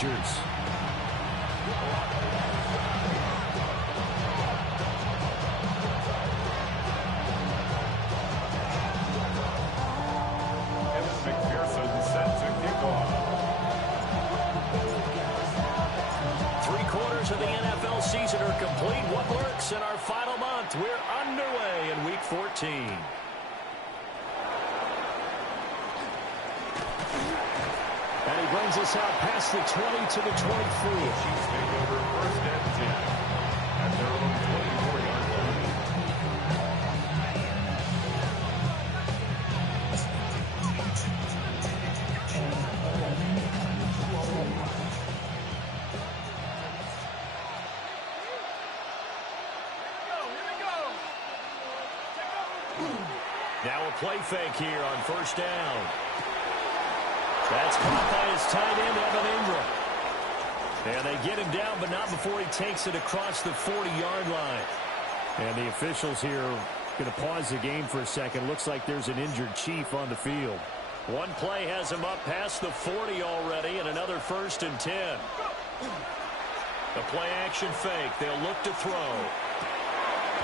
Chargers. Of the NFL season are complete. What works in our final month? We're underway in Week 14. And he brings us out past the 20 to the 23. Chiefs take over first and 10 at their own 24-yard line. Now a play fake here on first down. That's caught by his tight end, Evan Ingram. And they get him down, but not before he takes it across the 40-yard line. And the officials here going to pause the game for a second. Looks like there's an injured Chief on the field. One play has him up past the 40 already, and another first and 10. The play-action fake. They'll look to throw.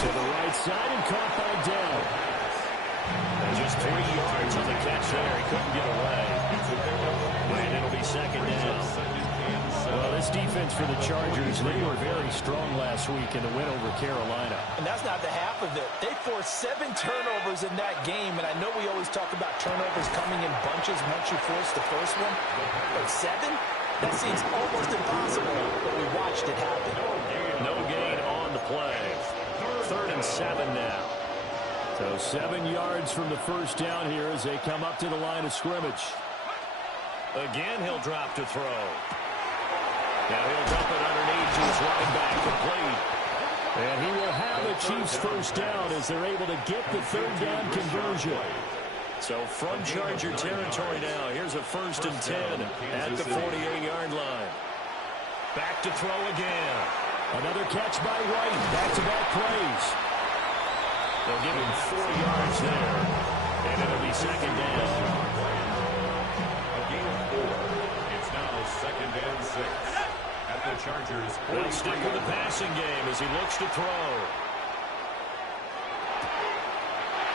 To the right side and caught by Dell. And just 3 yards on the catch there. He couldn't get away. And it'll be second down. Well, this defense for the Chargers, they were very strong last week in the win over Carolina. And that's not the half of it. They forced 7 turnovers in that game. And I know we always talk about turnovers coming in bunches once you force the first one. But 7? That seems almost impossible. But we watched it happen. No gain on the play. 3rd and 7 now. So 7 yards from the first down here as they come up to the line of scrimmage. Again, he'll drop to throw. Now he'll dump it underneath to his running back, complete. And he will have the Chiefs first down as they're able to get the 3rd down conversion. So from Charger territory now, here's a 1st and 10 at the 48-yard line. Back to throw again. Another catch by White. Back-to-back plays. They'll give him 4 yards there. And it'll be second down. A gain of 4. It's now 2nd and 6. At the Chargers. They'll stick with the passing game as he looks to throw.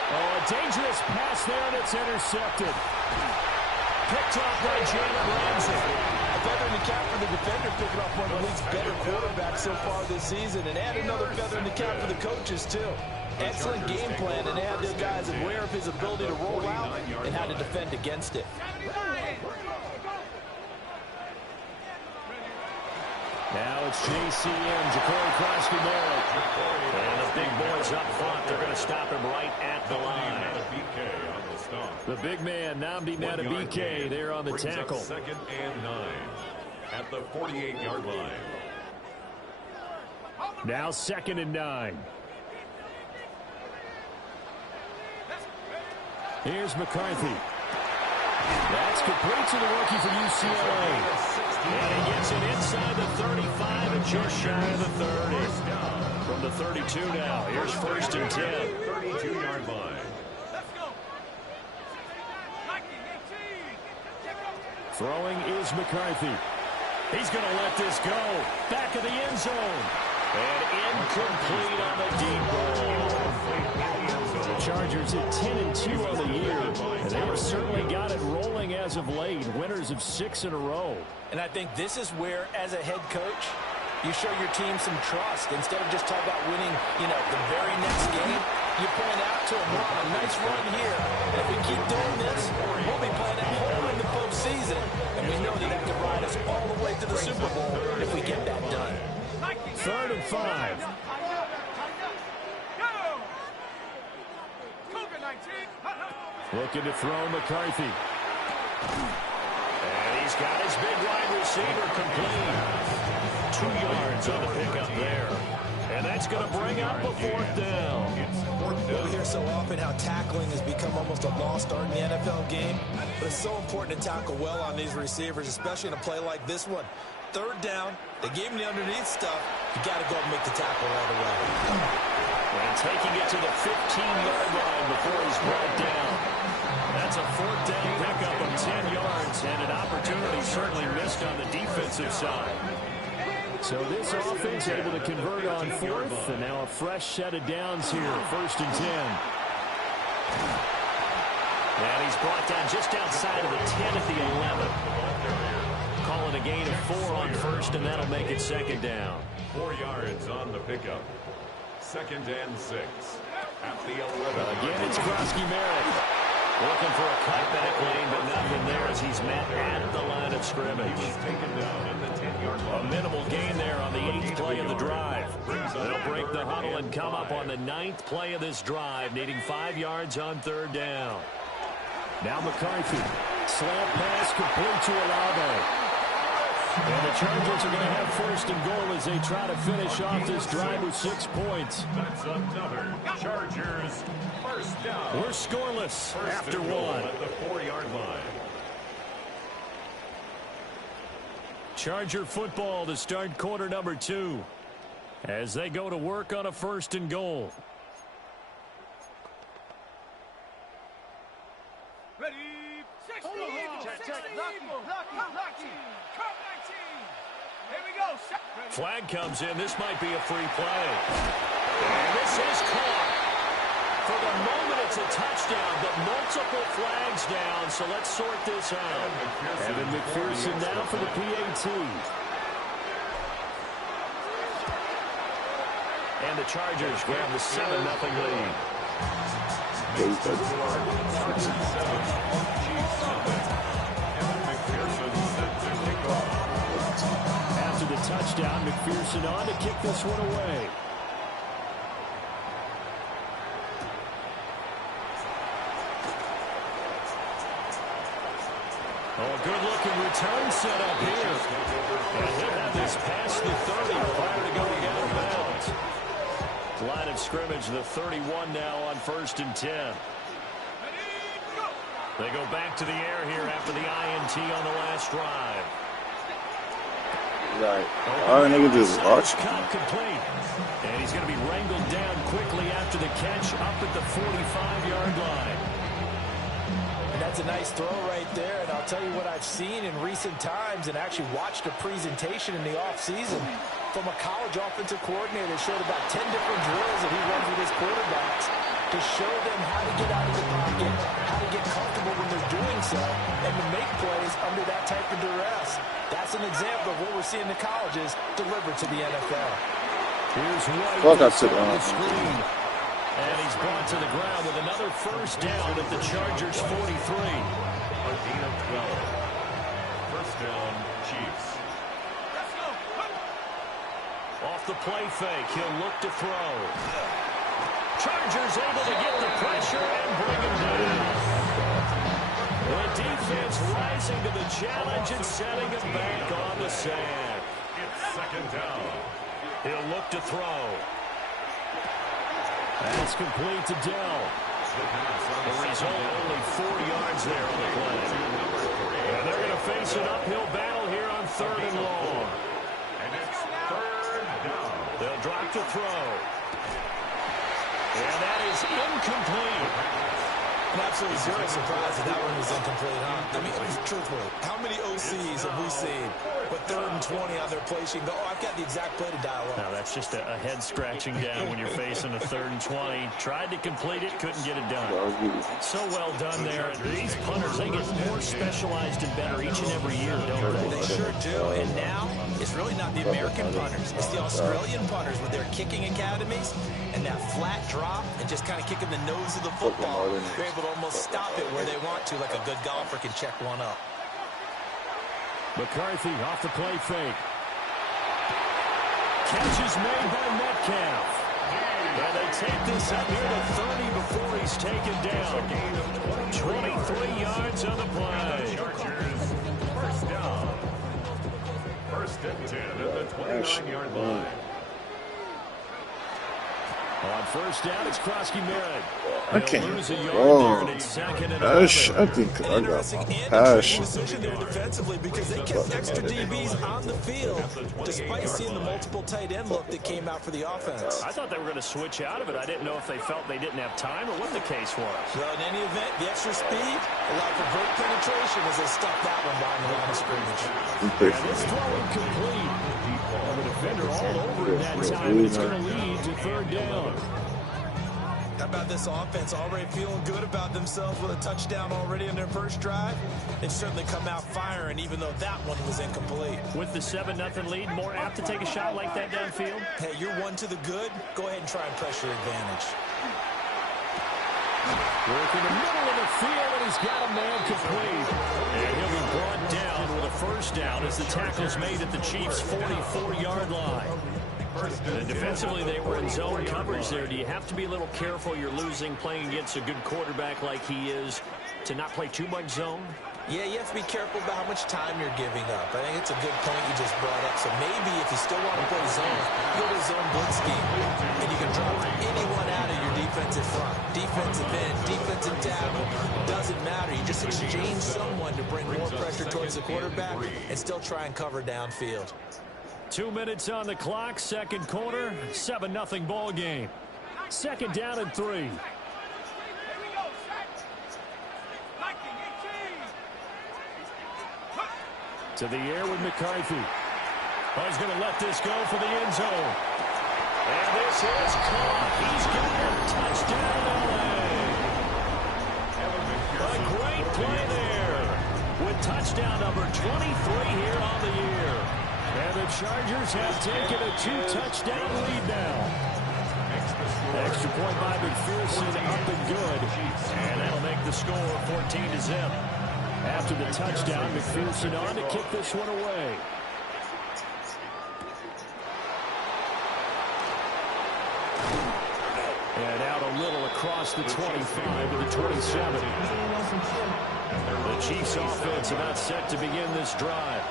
Oh, a dangerous pass there, and it's intercepted. Picked off by Jalen Ramsey. A feather in the cap for the defender, picking off one of the league's better quarterbacks so far this season. And add another feather in the cap for the coaches, too. Excellent game plan, and they have their guys aware of his ability to roll out and how to defend against it. Now it's JCM, Jacory Crosby-Merritt. And the big boys up front, they're going to stop him right at the line. The big man, Nnamdi Madubuike, there on the tackle. 2nd and 9 at the 48-yard line. Now 2nd and 9. Here's McCarthy. That's complete to the rookie from UCLA. And he gets it inside the 35 and just shy of the 30. From the 32 now. Here's 1st and 10. 32-yard line. Throwing is McCarthy. He's going to let this go. Back of the end zone. And incomplete on the deep ball. The Chargers at 10-2 on the year. And they have certainly got it rolling as of late. Winners of 6 in a row. And I think this is where, as a head coach, you show your team some trust. Instead of just talking about winning, the very next game, you point out to them, we're on a nice run here. And if we keep doing this, we'll be playing at home in the postseason. And we know that can ride us all the way to the Super Bowl if we get that done. 3rd and 5. Looking to throw McCarthy. And he's got his big wide receiver complete. 2 yards on the pickup there. And that's going to bring up a 4th down. We hear so often how tackling has become almost a lost art in the NFL game. But it's so important to tackle well on these receivers, especially in a play like this one. 3rd down, they gave him the underneath stuff. You got to go and make the tackle right away. And taking it to the 15-yard line before he's brought down. That's a 4th down pickup of 10 yards and an opportunity opportunity certainly missed on the defensive side. So this offense able to convert on fourth, and now a fresh set of downs here, 1st and 10. And he's brought down just outside of the 10 at the 11. Calling a gain of 4 on first, and that'll make it 2nd down. 4 yards on the pickup. 2nd and 6 at the 11. Again, it's Krosky-Merrick. Looking for a cutback lane, but nothing there as he's met at the line of scrimmage. He was taken down at the 10-yard line. A minimal gain there on the 8th play of the drive. They'll break the huddle and come up on the 9th play of this drive, needing 5 yards on 3rd down. Now McCarthy. Slant pass complete to Olave. And the Chargers are going to have 1st and goal as they try to finish off this drive with 6 points. That's another Chargers 1st down. We're scoreless after 1. At the 4-yard line. Charger football to start quarter number 2 as they go to work on a 1st and goal. Ready, 60, lucky. Here we go. Flag comes in. This might be a free play. And this is caught. For the moment, it's a touchdown, but multiple flags down, so let's sort this out. Evan McPherson now for the PAT. And the Chargers grab the 7-0 lead. After the touchdown, McPherson on to kick this one away. Oh, good-looking return set up here. And he'll have this past the 30 prior to going out of bounds. Line of scrimmage, the 31 now on 1st and 10. They go back to the air here after the INT on the last drive. Right. All niggas just arch. Complete. And he's going to be wrangled down quickly after the catch up at the 45-yard line. That's a nice throw right there, and I'll tell you what I've seen in recent times and actually watched a presentation in the offseason from a college offensive coordinator that showed about 10 different drills that he runs with his quarterbacks to show them how to get out of the pocket, how to get comfortable when they're doing so, and to make plays under that type of duress. That's an example of what we're seeing in the colleges delivered to the NFL. Here's White Well, on that's it. the screen. And he's brought to the ground with another 1st down at the Chargers 43. A gain of 12. 1st down, Chiefs. Off the play fake, he'll look to throw. Chargers able to get the pressure and bring him down. The defense rising to the challenge and setting him back on the sack. It's 2nd down. He'll look to throw. That's complete to Dell. The result, only 4 yards there on the play. And they're going to face an uphill battle here on 3rd and long. And it's 3rd down. They'll drop to throw. And that is incomplete. I'm absolutely zero surprised that one was incomplete, huh? I mean, truthfully, how many OCs have we seen with 3rd and 20 on their play sheet and go, oh, I've got the exact play to dial up? Now, that's just a head-scratching down when you're facing a 3rd and 20. Tried to complete it, couldn't get it done. So well done there. These punters, they get more specialized and better each and every year, don't they? They sure do. And now, it's really not the American punters. It's the Australian punters with their kicking academies and that flat drop and just kind of kicking the nose of the football. They're able to almost stop it where they want to, like a good golfer can check one up. McCarthy off the play fake. Catch is made by Metcalf. And they take this up here to 30 before he's taken down. 23 yards on the play. Chargers 1st down. 1st and 10 at the 29-yard line. On first down, it's Krosky-Merritt. I can't. Lose a yard there, Oh, and it's second and Ash, 11. I think I got Interesting my and passion. intriguing decision there defensively because they kept extra DBs on the field despite seeing the multiple tight end look that came out for the offense. I thought they were going to switch out of it. I didn't know if they felt they didn't have time or what the case was. Well, in any event, the extra speed allowed for great penetration as they stuffed that one behind the line of scrimmage. Yeah, this throw incomplete. Well, the defender all over it that time, and it's going to lead to third down. How about this offense already feeling good about themselves with a touchdown already in their first drive? They've certainly come out firing, even though that one was incomplete. With the 7-0 lead, more apt to take a shot like that downfield? Hey, you're one to the good. Go ahead and try and press your advantage. Work in the middle of the field, and he's got a man complete. And he'll be brought down with a first down as the tackle's made at the Chiefs' 44-yard line. And defensively, they were in zone coverage there. Do you have to be a little careful? You're losing playing against a good quarterback like he is to not play too much zone? Yeah, you have to be careful about how much time you're giving up. I think it's a good point you just brought up. So maybe if you still want to play zone, go to zone blitz scheme. And you can drop anyone out of your defensive front. Defensive end, defensive tackle. Doesn't matter. You just exchange someone to bring more pressure towards the quarterback and still try and cover downfield. 2 minutes on the clock, second quarter, 7-0 ball game. Second down and 3. To the air with McCarthy. Oh, he's going to let this go for the end zone. And this is caught. He's got it. Touchdown, LA. A great play there with touchdown number 23 here on the year. And the Chargers have taken a 2-touchdown lead now. Extra point by McPherson, up and good. And that'll make the score 14-0. After the touchdown, McPherson on to kick this one away. And out a little across the 25 to the 27. The Chiefs offense about set to begin this drive.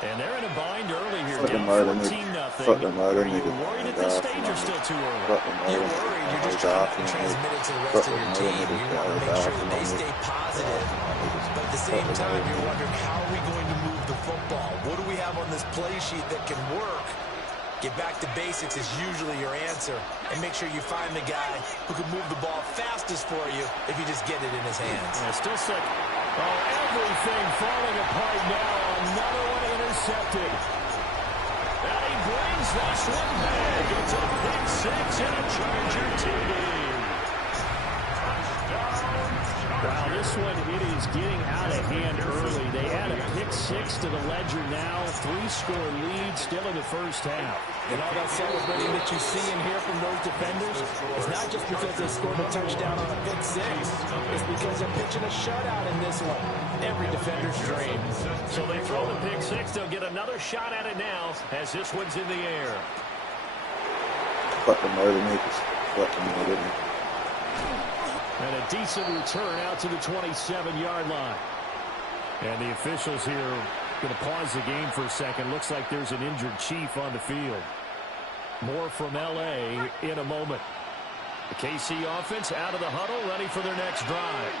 And they're in a bind early here. Down 14-0. Are you worried at this stage or still too early? You're worried. You're just trying to transmit it to the rest of your team. You want to make sure that they stay positive. But at the same time, you're wondering, how are we going to move the football? What do we have on this play sheet that can work? Get back to basics is usually your answer. And make sure you find the guy who can move the ball fastest for you if you just get it in his hands. Yeah, still second. Oh, everything falling apart now. Another one intercepted. And he brings this one back. It's a pick six and a Charger TD. Wow, this one, it is getting out of hand early. They add a pick six to the ledger now. 3-score lead still in the first half. And all that celebrating that you see and hear from those defenders is not just because they scored a touchdown on a pick six. It's because they're pitching a shutout in this one. Every defender's dream. So they throw the pick six. They'll get another shot at it now as this one's in the air. Fuck the murder makers. Fuck the murder makers. And a decent return out to the 27-yard line. And the officials here are going to pause the game for a second. Looks like there's an injured Chief on the field. More from L.A. in a moment. The KC offense out of the huddle, ready for their next drive.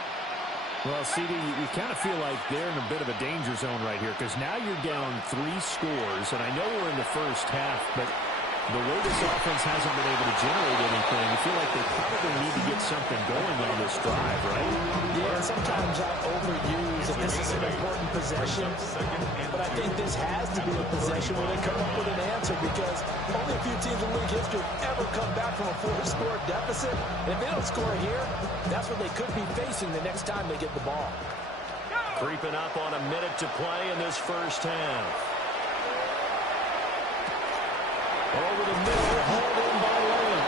Well, CD, you kind of feel like they're in a bit of a danger zone right here because now you're down 3 scores. And I know we're in the first half, but the way this offense hasn't been able to generate anything, you feel like they probably need to get something going on this drive, right? Yeah, sometimes I overuse that this is an important possession, but I think this has to be a possession where they come up with an answer because only a few teams in league history have ever come back from a 4-score deficit. And if they don't score here, that's what they could be facing the next time they get the ball. Creeping up on a minute to play in this first half. Over the middle, hauled in by Lane.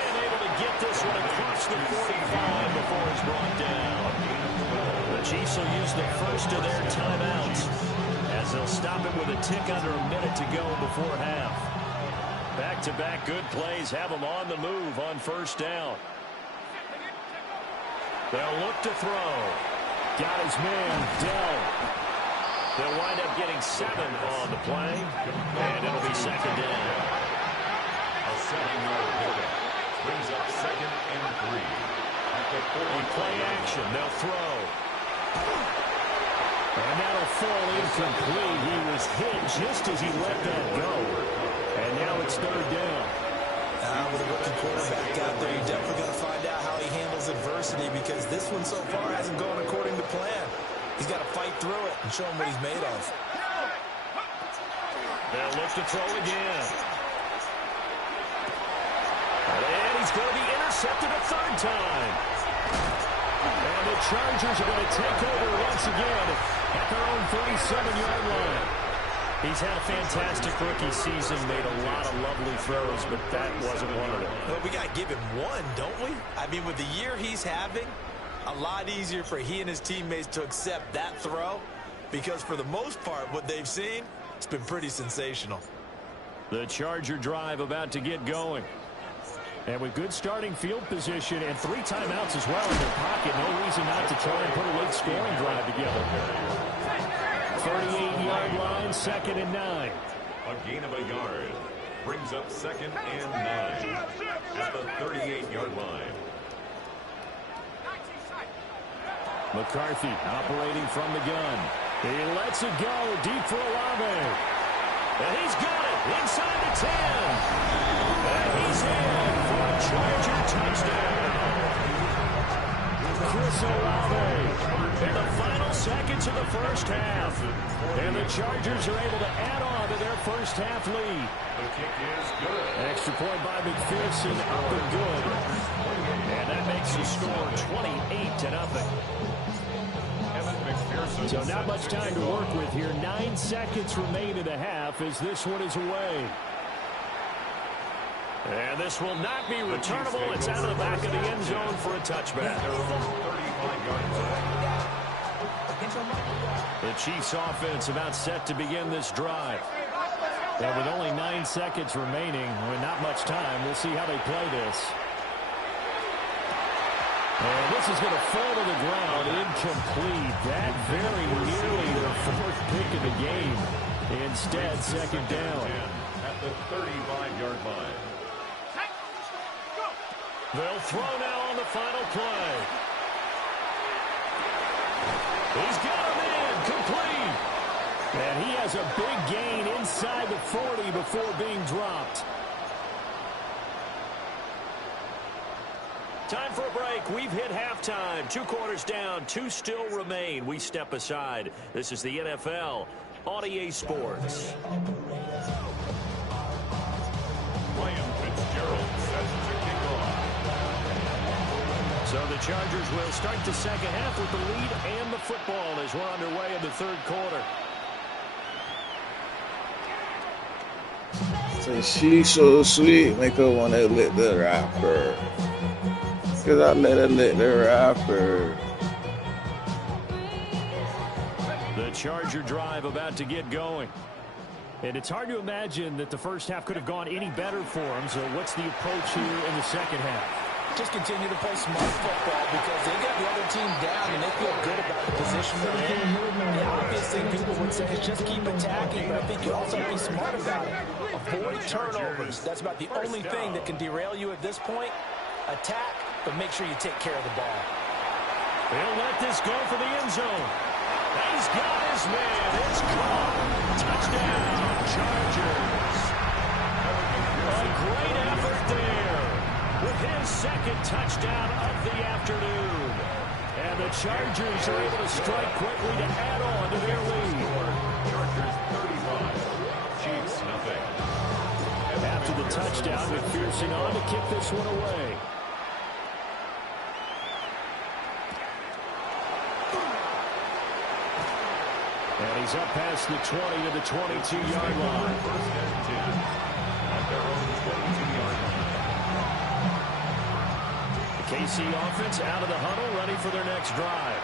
And able to get this one across the 45 before it's brought down. The Chiefs will use the first of their timeouts as they'll stop it with a tick under a minute to go before half. Back-to-back good plays have them on the move on first down. They'll look to throw. Got his man, Dell. They'll wind up getting 7 on the play, and it'll be second down. A 7-yard pickup. Brings up 2nd and 3. At the 40. On play action, they'll throw. And that'll fall incomplete. He was hit just as he let that go. And now it's 3rd down. With a rookie quarterback out there, you're definitely going to find out how he handles adversity, because this one so far hasn't gone according to plan. He's got to fight through it and show him what he's made of. They'll look to throw again. And he's going to be intercepted a 3rd time. And the Chargers are going to take over once again at their own 37-yard line. He's had a fantastic rookie season, made a lot of lovely throws, but that wasn't one of them. Well, we got to give him one, don't we? I mean, with the year he's having, a lot easier for he and his teammates to accept that throw, because for the most part, what they've seen, it's been pretty sensational. The Charger drive about to get going. And with good starting field position and 3 timeouts as well in their pocket, no reason not to try and put a late scoring drive together. 38-yard line, 2nd and 9. A gain of a yard. Brings up 2nd and 9. At the 38-yard line. McCarthy operating from the gun. He lets it go deep for Olave. And he's got it inside the 10. And he's in for a Charger touchdown. Chris Olave in the final seconds of the first half. And the Chargers are able to add on to their first half lead. The kick is good. Extra point by McPherson, up and good. And that makes the score 28-0. So not much time to work with here. 9 seconds remain in the half as this one is away. And this will not be returnable. It's out of the back of the end zone for a touchback. The Chiefs offense about set to begin this drive. And with only 9 seconds remaining, with not much time, we'll see how they play this. And this is going to fall to the ground, incomplete. That very nearly their 4th pick of the game. Instead, 2nd down. At the 35-yard line. They'll throw now on the final play. He's got him in, complete. And he has a big gain inside the 40 before being dropped. Time for a break. We've hit halftime. 2 quarters down, 2 still remain. We step aside. This is the NFL on EA Sports. Ryan Fitzgerald sets to kick off. So the Chargers will start the second half with the lead and the football as we're underway in the 3rd quarter. Say she's so sweet, make her want to lick the rapper. Cause I let her lick the rapper. The Charger drive about to get going. And it's hard to imagine that the first half could have gone any better for them. So what's the approach here in the second half? Just continue to play smart football, because they got the other team down and they feel good about the position they're in. The obvious thing people would say is just keep attacking, but I think you also be smart about it. Avoid turnovers. That's about the only thing that can derail you at this point. Attack, but make sure you take care of the ball. They'll let this go for the end zone. He's got his man. It's caught. Touchdown, Chargers. A great effort there with his 2nd touchdown of the afternoon. And the Chargers are able to strike quickly to add on to their lead. Chargers 35. Chiefs nothing. After the touchdown, McPherson on to kick this one away. And he's up past the 20 to the 22-yard line. First and 10. At their own 22-yard line. The KC offense out of the huddle, ready for their next drive.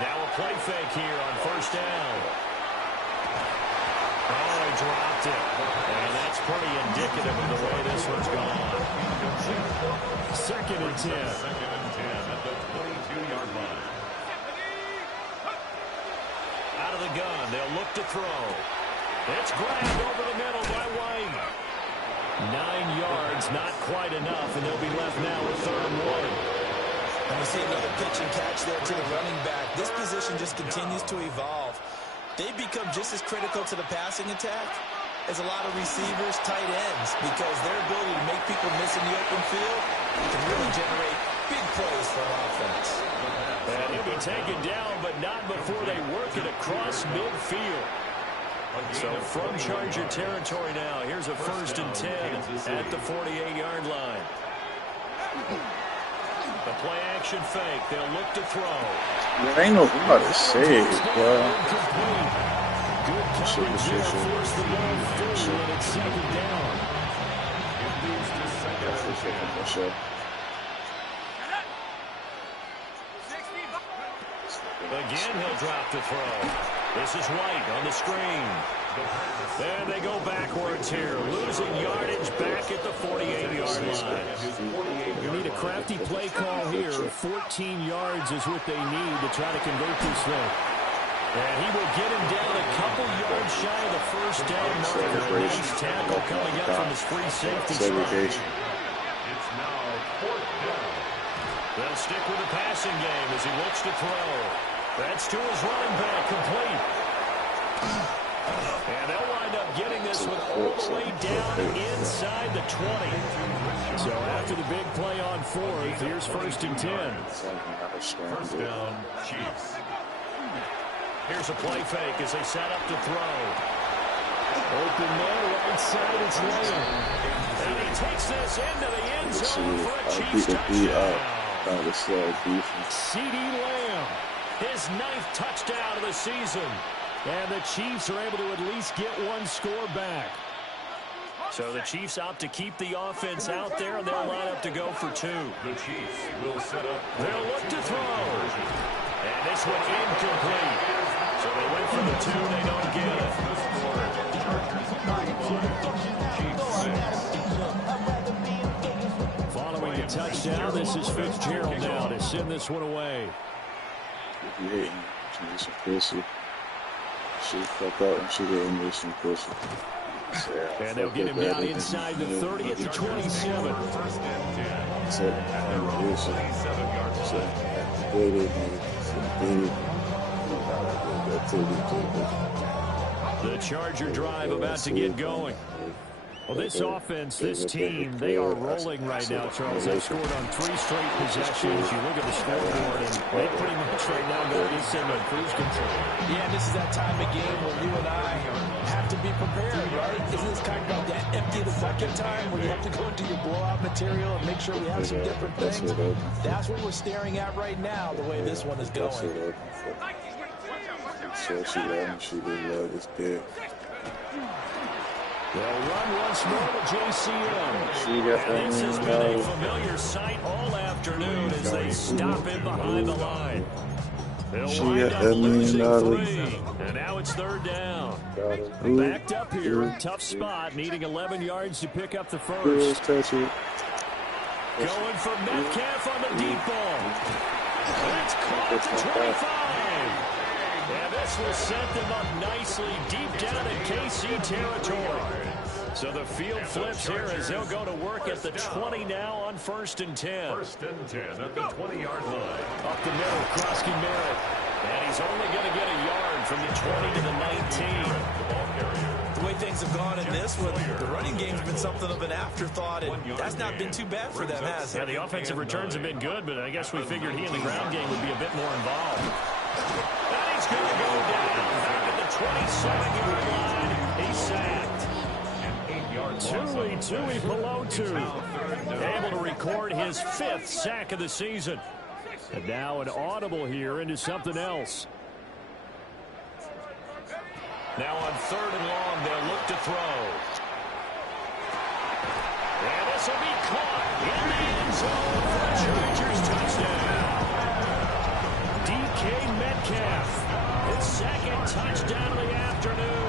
Now a play fake here on first down. Oh, he dropped it. And that's pretty indicative of the way this one's gone. 2nd and 10. 2nd and 10 at the 22-yard line. Out of the gun, they'll look to throw. It's grabbed over the middle by White. 9 yards, not quite enough, and they'll be left now with 3rd and 1. And we see another pitch and catch there to the running back. This position just continues to evolve. They become just as critical to the passing attack as a lot of receivers, tight ends, because their ability to make people miss in the open field can really generate big plays for an offense. And he'll be taken down, but not before they work it across midfield. So from Charger territory now, here's a 1st and 10 at the 48-yard line. The play-action fake. They'll look to throw. There ain't nobody safe, bro. Good coverage there. Force the ball through, and it's 2nd down. Again, he'll drop the throw. This is White on the screen. And they go backwards here, losing yardage back at the 48-yard line. You need a crafty play call here. 14 yards is what they need to try to convert this thing. And he will get him down a couple yards shy of the 1st down marker. A nice tackle coming up from his free safety spot. It's now 4th down. They'll stick with the passing game as he looks to throw. That's to his running back, complete. And they'll wind up getting this one all the way down inside the 20. So after the big play on 4th, here's 1st and 10. 1st down, Chiefs. Here's a play fake as they set up to throw. Open man, right side, it's Lamb. And he takes this into the end zone for a Chiefs touchdown. C.D. Lamb, his 9th touchdown of the season. And the Chiefs are able to at least get 1 score back. So the Chiefs opt to keep the offense out there, and they'll line up to go for 2. The Chiefs will set up. They'll look to throw. And this one incomplete. So they went for the 2, they don't get it. Following the touchdown, this is Fitzgerald now to send this one away. If you hate him, she's some pussy. She fuck out and she didn't miss some pussy. And they'll get him down inside the 30 at the 27. The Charger drive about to get going. Well, this offense, this team, they are rolling right now, Charles. They've scored on 3 straight possessions. You look at the scoreboard, and they pretty much right now got this thing on cruise control. Yeah, this is that time of game where you and I have to be prepared, right? Isn't this kind of like that empty the bucket time where you have to go into your blowout material and make sure we have some different things? That's what we're staring at right now, the way this one is going. So she did love this pick. They'll run once more to JCM. And this has been a familiar sight all afternoon as they stop in behind the line. They'll wind up losing 3. And now it's 3rd down. Backed up here, tough spot, needing 11 yards to pick up the 1st. Going for Metcalf on the deep ball. And it's caught at the 25. And this will set them up nicely deep down in KC territory. So the field flips here as they'll go to work at the 20 now on 1st and 10. 1st and 10 at the 20-yard line. Up the middle, Krosky Merritt. And he's only going to get a yard from the 20 to the 19. The way things have gone in this one, the running game's been something of an afterthought, and that's not been too bad for them, has it? Yeah, the offensive returns have been good, but I guess we figured he in the ground game would be a bit more involved. And he's going to go down back at the 27-yard line. He's sacked. Tui Pelotu able to record his 5th sack of the season. And now an audible here into something else. Now on 3rd and long, they'll look to throw. And this will be caught in the end zone for a Chargers touchdown. DK Metcalf, his 2nd touchdown of the afternoon.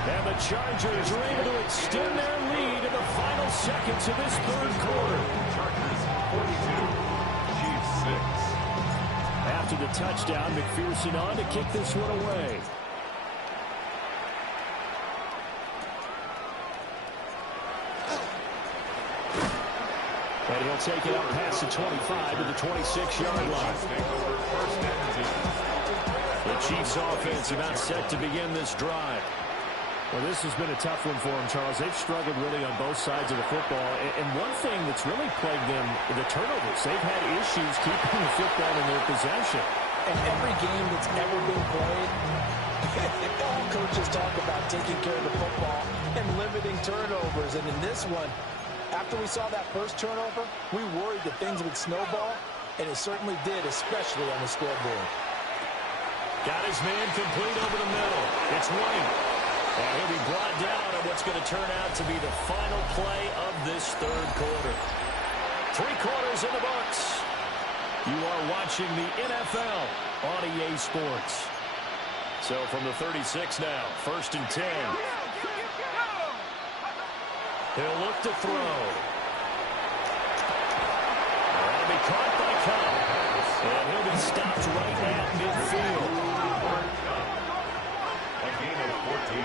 And the Chargers are able to extend their lead in the final seconds of this 3rd quarter. Chargers 42, Chiefs 6. After the touchdown, McPherson on to kick this one away. And he'll take it up past the 25 to the 26-yard line. The Chiefs offense about set to begin this drive. Well, this has been a tough one for them, Charles. They've struggled really on both sides of the football. And one thing that's really plagued them, the turnovers. They've had issues keeping the football in their possession. And every game that's ever been played, all coaches talk about taking care of the football and limiting turnovers. And in this one, after we saw that first turnover, we worried that things would snowball, and it certainly did, especially on the scoreboard. Got his man complete over the middle. It's White. And he'll be brought down on what's going to turn out to be the final play of this third quarter. 3 quarters in the books. You are watching the NFL on EA Sports. So from the 36 now, 1st and 10. He'll look to throw. That'll be caught by Cobb. And he'll be stopped right at midfield. A gain of 14.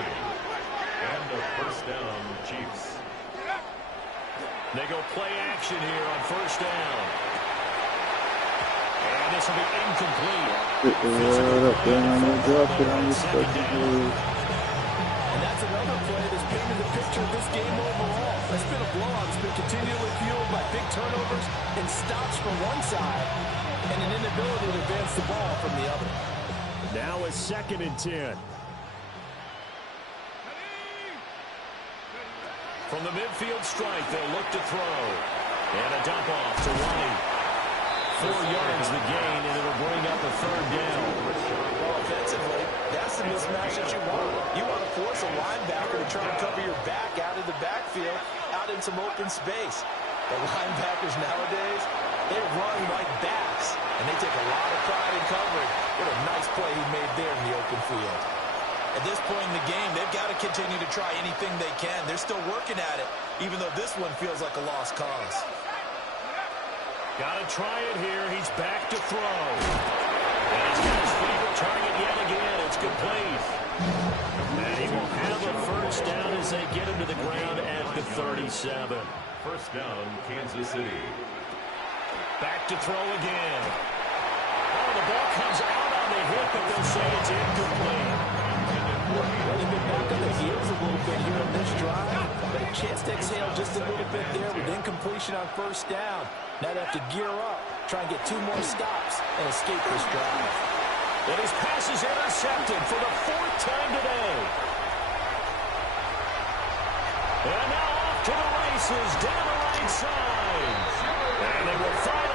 And a first down, Chiefs. They go play action here on 1st down. And this will be incomplete. And that's another play that's painted the picture of this game overall. It's been a blowout. It's been continually fueled by big turnovers and stops from one side and an inability to advance the ball from the other. Now a 2nd and 10. From the midfield strike, they'll look to throw. And a dump off to White. 4 yards the gain, and it'll bring up a 3rd down. Well, offensively, that's the mismatch that you want. You want to force a linebacker to try and cover your back out of the backfield, out in some open space. The linebackers nowadays, they run like backs, and they take a lot of pride in covering. What a nice play he made there in the open field. At this point in the game, they've got to continue to try anything they can. They're still working at it, even though this one feels like a lost cause. Got to try it here. He's back to throw. And he's got his favorite target yet again. It's complete. And he will have a first down as they get him to the ground at the 37. First down, Kansas City. Back to throw again. Oh, the ball comes out on the hit, but they'll say it's incomplete. Well, they've been back on the heels a little bit here in this drive, but a chance to exhale just a little bit there with incompletion on 1st down. Now they have to gear up, try and get 2 more stops, and escape this drive. And his pass is intercepted for the 4th time today. And now off to the races down the right side. And they will fire